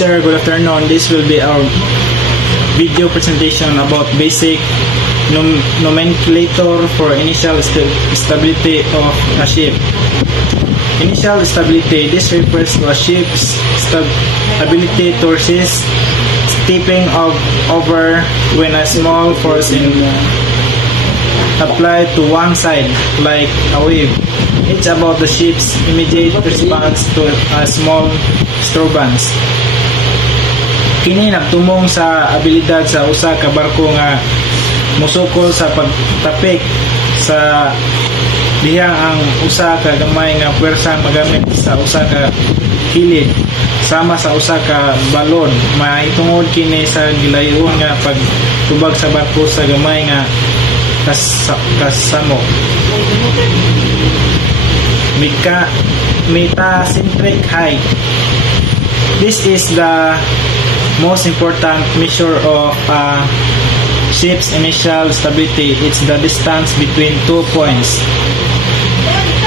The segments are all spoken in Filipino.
sir, good afternoon. This will be our video presentation about basic nomenclature for initial stability of a ship. Initial stability, this refers to a ship's ability to resist tipping over when a small force is applied to one side, like a wave. It's about the ship's immediate response to a small disturbance. Kini nagtumong sa abilidad sa usa ka barko nga musukol sa pagtapik sa dihang ang usa ka gamay nga pwersa magamit sa usa ka kilid sama sa usa ka balon. Mahitungod kini sa gilayon nga pagtubag sa barko sa gamay nga kasamo. Metacentric height. This is the most important measure of a ship's initial stability. It's the distance between 2 points.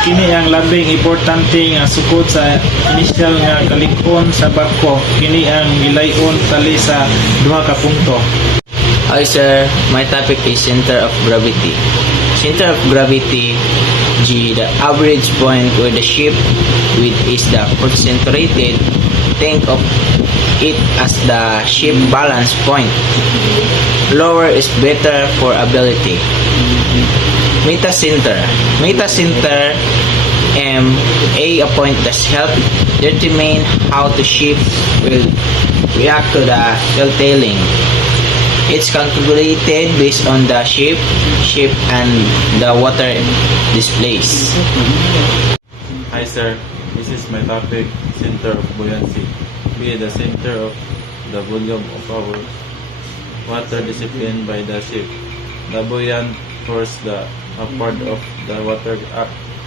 Kini ang labing importante nga sukod sa initial nga kalig-on sa barko. Kini ang gilayon tali sa duha ka punto. Hi sir, my topic is center of gravity. Center of gravity, G, the average point where the ship with is the concentrated. Think of it as the ship balance point. Lower is better for ability. Metacenter. Metacenter, a point that help determine how the ship will react to the tailing. It's calculated based on the shape and the water displays. Hi sir, this is my topic, center of buoyancy. Be the center of the volume of our water disciplined by the ship. The buoyant force the upward of the water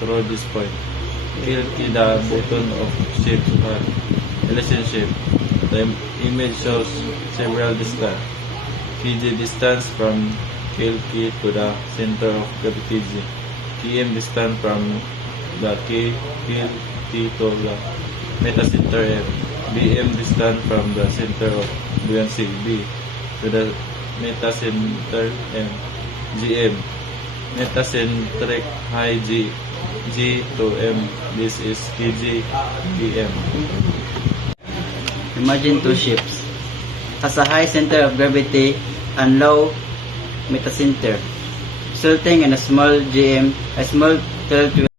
through this point. Tilt the button of ship relationship. The image shows several distance. Kg distance from KLK to the center of gravity G. Km distance from the KLT to the metacenter M. Bm distance from the center of buoyancy B to the metacenter M. Gm metacentric height G. G to M. This is Kg Bm. Imagine two ships has a high center of gravity and low metacenter, resulting in a small GM, a small tilt